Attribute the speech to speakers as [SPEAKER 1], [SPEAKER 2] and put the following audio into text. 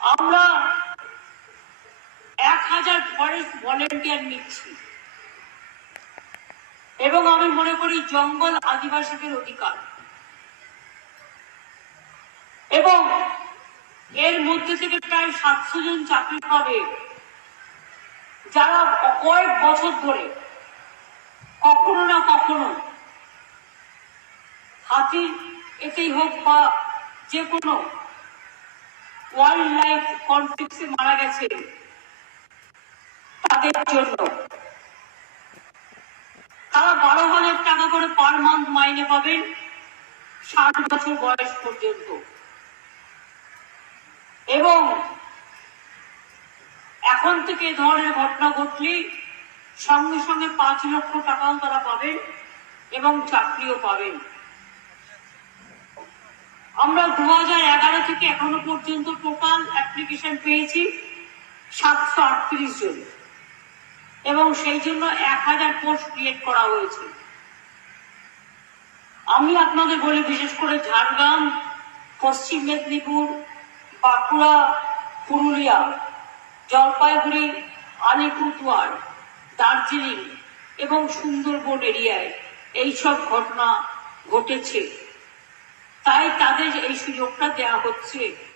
[SPEAKER 1] আমরা এক হাজার ফরেস্ট ভলেন্টিয়ার নিচ্ছি। এবং আমি মনে করি জঙ্গল আদিবাসীদের অধিকার। এবং এর মধ্যে থেকে প্রায় সাতশো জন চাকরি পাবে। যারা কয়েক বছর ধরে কখনো না কখনো হাতির এতেই হোক বা যে কোনো ওয়াইল্ড লাইফ কনফ্লিক্টে মারা গেছে তাদের জন্য। তারা বারো হাজার টাকা করে পার মান্থ মাইনে পাবেন ষাট বছর বয়স পর্যন্ত। এবং এখন থেকে ধরনের ঘটনা ঘটলে সঙ্গে সঙ্গে পাঁচ লক্ষ টাকাও তারা পাবেন এবং চাকরিও পাবেন। আমরা দু হাজার এগারো থেকে অ্যাপ্লিকেশন পেয়েছি সাতশো আটত্রিশ জন। এবং সেই জন্য এক হাজার পোস্ট ক্রিয়েট করা হয়েছে। আমি আপনাদের বলি, বিশেষ করে ঝাড়গ্রাম, পশ্চিম মেদিনীপুর, বাঁকুড়া, পুরুলিয়া, জলপাইগুড়ি, আলিপুরদুয়ার, দার্জিলিং এবং সুন্দরবন এরিয়ায় এইসব ঘটনা ঘটেছে। তাই তাদের এই সুযোগটা দেওয়া হচ্ছে।